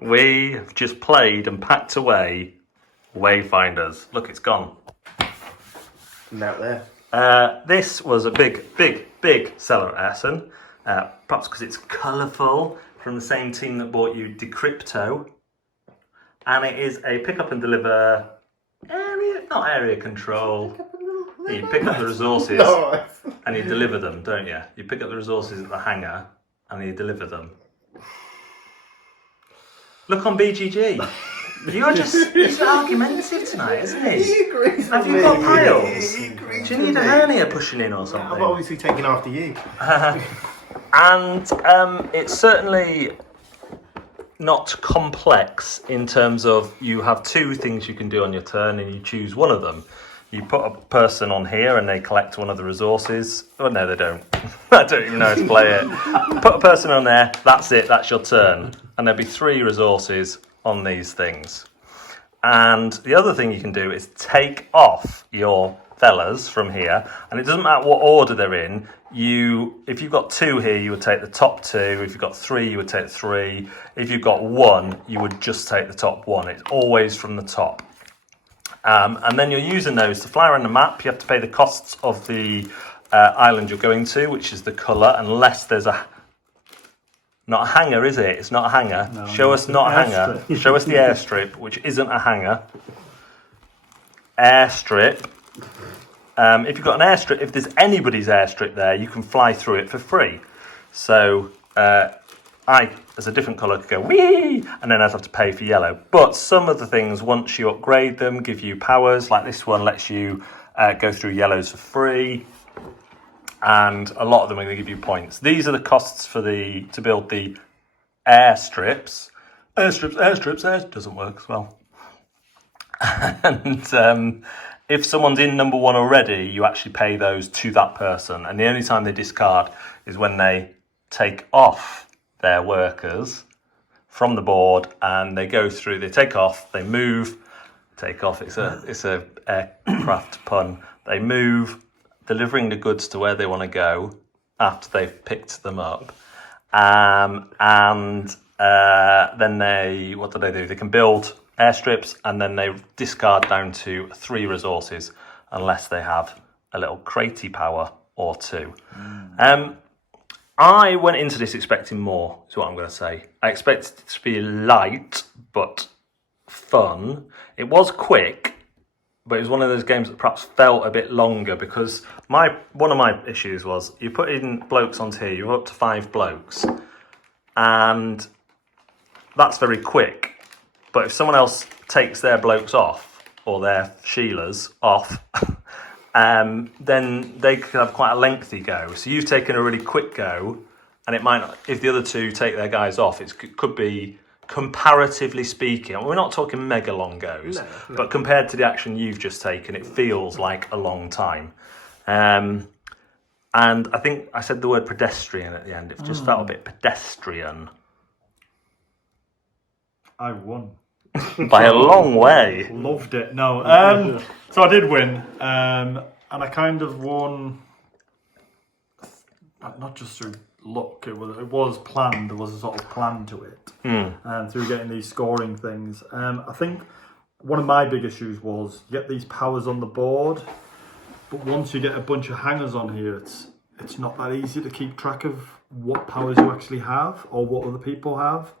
We have just played and packed away Wayfinders. Look, it's gone. Out there. This was a big seller at Essen. Perhaps because it's colourful, from the same team that bought you Decrypto. And it is a pick up and deliver area control. You pick up the resources and you deliver them, don't you? You pick up the resources at the hangar and you deliver them. Look on BGG. You're just argumentative tonight, isn't he? He agrees Have with you me. got piles? He agrees Do you with need a me. hernia pushing in or something? I'm obviously taking after you. And it's certainly not complex in terms of you have two things you can do on your turn and you choose one of them. You put a person on here and they collect one of the resources. Oh no, they don't. I don't even know how to play it. Put a person on there, that's it, that's your turn. And there'll be 3 resources on these things. And the other thing you can do is take off your fellas from here, and it doesn't matter what order they're in. If you've got 2 here, you would take the top 2. If you've got 3, you would take 3. If you've got 1, you would just take the top 1. It's always from the top. And then you're using those to fly around the map. You have to pay the costs of the island you're going to, which is the colour, unless there's not a hangar, is it? It's not a hangar. No, Show us not a hangar. Show us the airstrip, which isn't a hangar. Airstrip. If you've got an airstrip, if there's anybody's airstrip there, you can fly through it for free. So I, as a different colour, could go wee, and then I'd have to pay for yellow. But some of the things, once you upgrade them, give you powers. Like this one lets you go through yellows for free. And a lot of them are going to give you points. These are the costs for to build the airstrips. Airstrips doesn't work as well. And if someone's in number 1 already, you actually pay those to that person. And the only time they discard is when they take off their workers from the board and they go through. They take off. They move. Take off. It's a aircraft pun. They move, delivering the goods to where they want to go after they've picked them up. And then what do? They can build airstrips and then they discard down to 3 resources unless they have a little cratey power or 2. I went into this expecting more, is what I'm going to say. I expected it to be light but fun. It was quick, but it was one of those games that perhaps felt a bit longer because one of my issues was you put in blokes onto here, you're up to 5 blokes, and that's very quick. But if someone else takes their blokes off, or their Sheilas off, then they could have quite a lengthy go. So you've taken a really quick go, and it might not, if the other 2 take their guys off, it could be, comparatively speaking, we're not talking mega long goes, but compared to the action you've just taken, it feels like a long time. And I think I said the word pedestrian at the end. It just felt a bit pedestrian. I won. By a long way. Loved it. No, so I did win, and I kind of won, not just through luck. It was planned. There was a sort of plan to it, and through getting these scoring things. I think one of my big issues was you get these powers on the board, but once you get a bunch of hangers on here, it's not that easy to keep track of what powers you actually have or what other people have.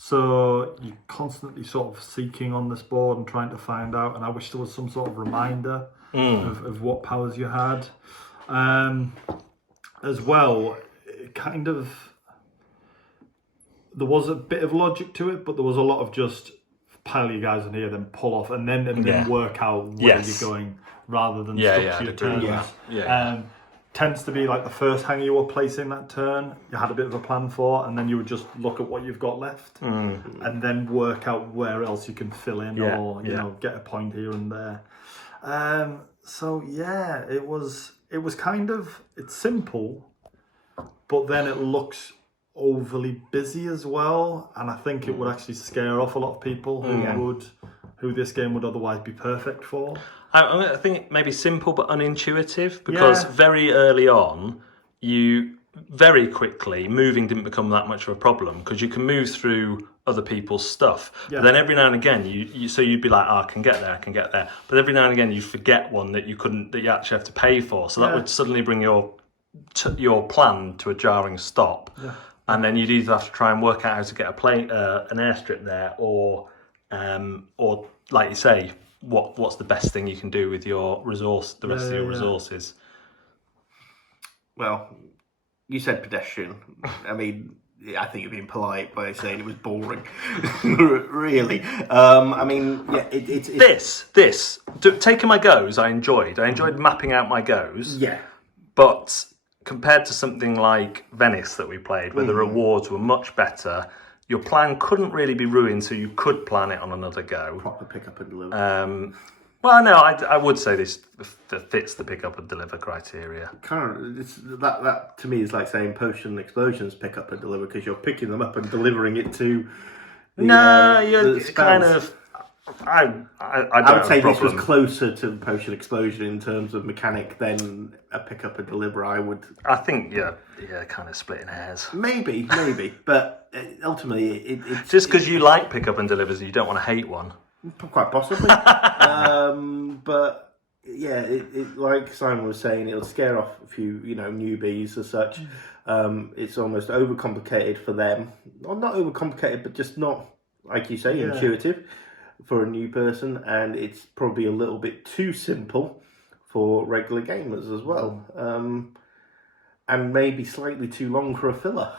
So you're constantly sort of seeking on this board and trying to find out. And I wish there was some sort of reminder of what powers you had. As well, it kind of, there was a bit of logic to it, but there was a lot of just pile your guys in here, then pull off, and then work out where you're going rather than structure your turns. Tends to be like the first hanger you were placing that turn, you had a bit of a plan for, and then you would just look at what you've got left and then work out where else you can fill in or you know, get a point here and there. So yeah, it was kind of, it's simple, but then it looks overly busy as well, and I think it would actually scare off a lot of people who this game would otherwise be perfect for. I think maybe simple but unintuitive, because very early on, very quickly, moving didn't become that much of a problem because you can move through other people's stuff. Yeah. But then every now and again, you'd be like, I can get there. But every now and again, you'd forget one that you actually have to pay for. So that would suddenly bring your plan to a jarring stop. Yeah. And then you'd either have to try and work out how to get an airstrip there, or like you say, what's the best thing you can do with your resource, the rest of your resources. Well, you said pedestrian. I mean, I think you're being polite by saying it was boring. Really. I mean, yeah, it's... Taking my goes, I enjoyed. I enjoyed mapping out my goes. Yeah. But compared to something like Venice that we played, where the rewards were much better, your plan couldn't really be ruined, so you could plan it on another go. Proper pick up and deliver. Well, no, I would say this fits the pick up and deliver criteria. That to me is like saying potion explosions pick up and deliver, because you're picking them up and delivering it to. It's kind of. I would say this was closer to potion explosion in terms of mechanic than a pick up and deliver. I think kind of splitting hairs. Maybe, but ultimately it's just because you like pick up and delivers, you don't want to hate one. Quite possibly. But yeah, it like Simon was saying, it'll scare off a few, newbies as such. It's almost overcomplicated for them. Well, not overcomplicated, but just not, like you say, intuitive for a new person. And it's probably a little bit too simple for regular gamers as well. And maybe slightly too long for a filler.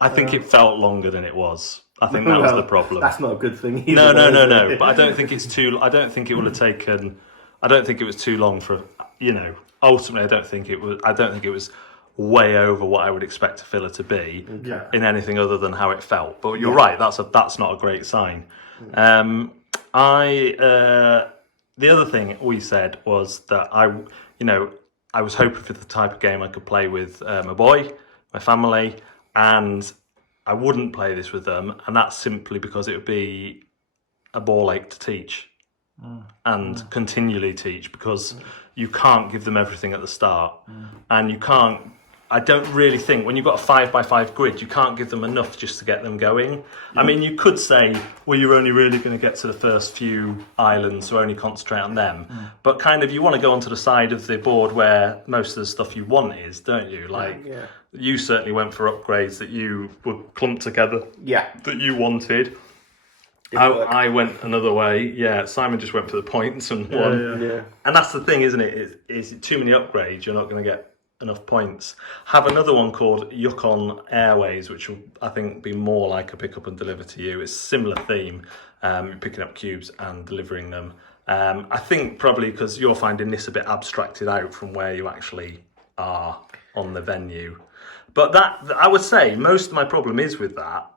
I think it felt longer than it was. I think that was the problem. That's not a good thing either. No. But I don't think it's too. I don't think it would have taken. I don't think it was too long for. Ultimately, I don't think it was way over what I would expect a filler to be in anything other than how it felt. But you're right. That's not a great sign. The other thing we said was that I was hoping for the type of game I could play with my boy, my family, and I wouldn't play this with them, and that's simply because it would be a ball ache to teach and continually teach, because you can't give them everything at the start, and you can't. I don't really think when you've got a 5x5 grid, you can't give them enough just to get them going. I mean, you could say, well, you're only really going to get to the first few islands, so only concentrate on them. But kind of, you want to go onto the side of the board where most of the stuff you want is, don't you? You certainly went for upgrades that you were clumped together. Yeah. That you wanted. I went another way. Yeah, Simon just went for the points and won. Yeah. And that's the thing, isn't it? Is too many upgrades, you're not going to get enough points. Have another one called Yukon Airways, which will, I think, be more like a pick up and deliver to you. It's a similar theme. You're picking up cubes and delivering them. I think probably because you're finding this a bit abstracted out from where you actually are on the venue. But that, I would say, most of my problem is with that.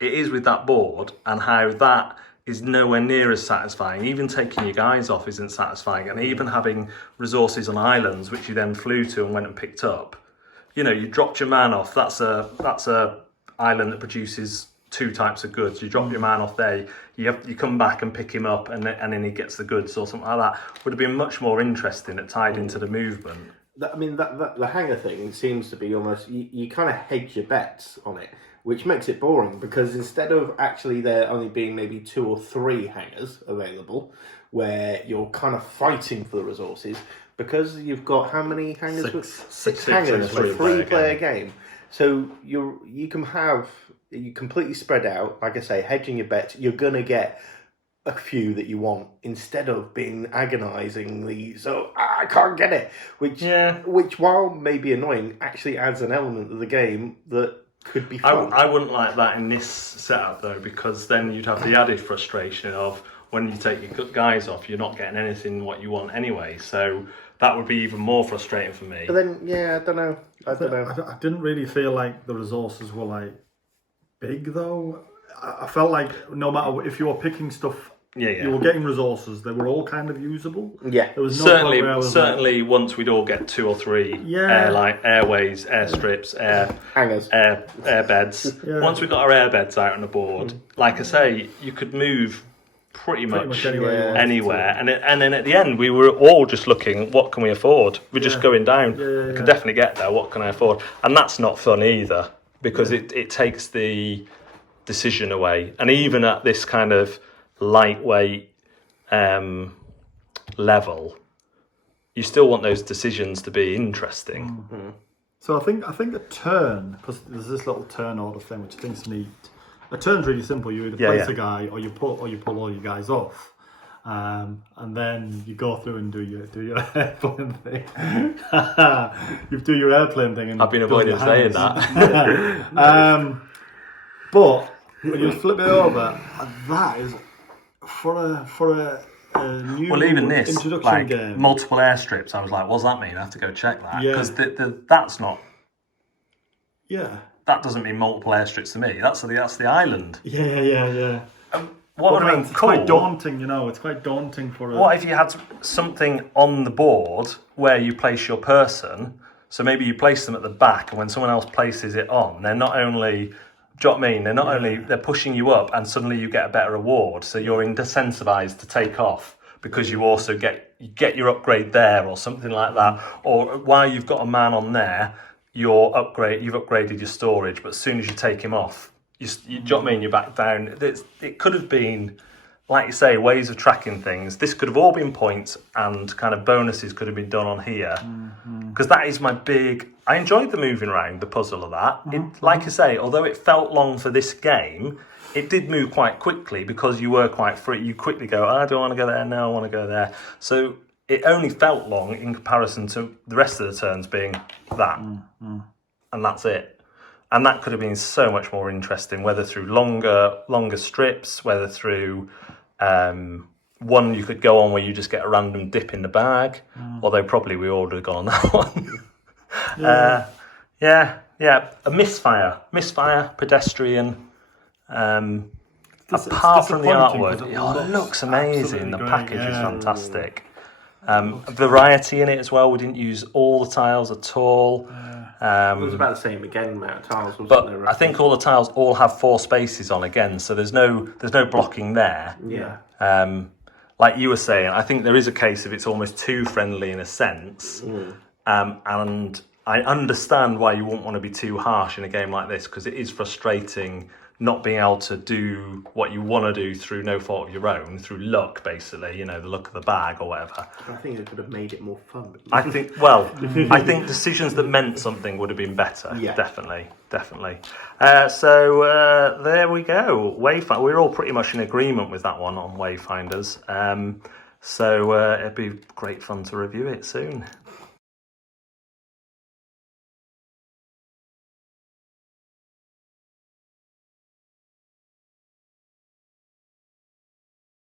It is with that board and how that is nowhere near as satisfying. Even taking your guys off isn't satisfying, and even having resources on islands which you then flew to and went and picked up. You dropped your man off. That's a island that produces 2 types of goods. You drop your man off there. You come back and pick him up, and then he gets the goods or something like that. Would have been much more interesting. It tied into the movement. The hangar thing seems to be almost you kind of hedge your bets on it, which makes it boring, because instead of actually there only being maybe 2 or 3 hangars available, where you're kind of fighting for the resources, because you've got how many hangars? Six hangars for a 3-player game. So you completely spread out. Like I say, hedging your bets, you're gonna get a few that you want, instead of being agonisingly I can't get it, which while maybe annoying, actually adds an element of the game that could be fun. I wouldn't like that in this setup though, because then you'd have the added frustration of when you take your guys off, you're not getting anything what you want anyway. So that would be even more frustrating for me. But then, I don't know. I didn't really feel like the resources were big though. I felt like no matter if you were picking stuff, you were getting resources. They were all kind of usable. Yeah, there was no certainly. Once we'd all get 2 or 3 airways, airstrips, hangars, airbeds. Once we got our airbeds out on the board, like I say, you could move pretty much anywhere. And then at the end, we were all just looking, what can we afford? We're just going down. I can definitely get there. What can I afford? And that's not fun either, because it takes the decision away. And even at this kind of lightweight level, you still want those decisions to be interesting. Mm-hmm. So I think a turn, because there's this little turn order thing which I think's neat. A turn's really simple. You either place a guy, or you pull all your guys off, and then you go through and do your airplane thing. You do your airplane thing, and I've been avoiding saying that. But when you flip it over, that is for a new well, even this introduction game. Multiple airstrips. I was like, what's that mean? I have to go check that, because that's not. Yeah. That doesn't mean multiple airstrips to me. That's the island. Yeah. What would have been it's cool? quite daunting, It's quite daunting for. What if you had something on the board where you place your person? So maybe you place them at the back, and when someone else places it on, they're not only. Do you know what I mean? They're not only they're pushing you up, and suddenly you get a better reward. So you're incentivized to take off because you also get your upgrade there, or something like that. Or while you've got a man on there. You've upgraded your storage, but as soon as you take him off, do you know what I mean? You're back down. It could have been, like you say, ways of tracking things. This could have all been points, and kind of bonuses could have been done on here. Because that is my big. I enjoyed the moving around, the puzzle of that. Like I say, although it felt long for this game, it did move quite quickly because you were quite free. You quickly go, I don't want to go there, no, I want to go there. So it only felt long in comparison to the rest of the turns being that. And that's it. And that could have been so much more interesting, whether through longer strips, whether through one you could go on where you just get a random dip in the bag, although probably we all would have gone on that one. A misfire, pedestrian. Apart from the artwork, it looks amazing. The package is fantastic. Variety in it as well. We didn't use all the tiles at all. It was about the same again amount of tiles, wasn't but there? I think all the tiles all have 4 spaces on again, so there's no blocking there. Yeah. Like you were saying, I think there is a case of it's almost too friendly in a sense. And I understand why you wouldn't want to be too harsh in a game like this, because it is frustrating not being able to do what you want to do through no fault of your own, through luck, basically, the luck of the bag or whatever. I think it could have made it more fun. I think decisions that meant something would have been better. Yeah. Definitely. So there we go. We're all pretty much in agreement with that one on Wayfinders. So it'd be great fun to review it soon.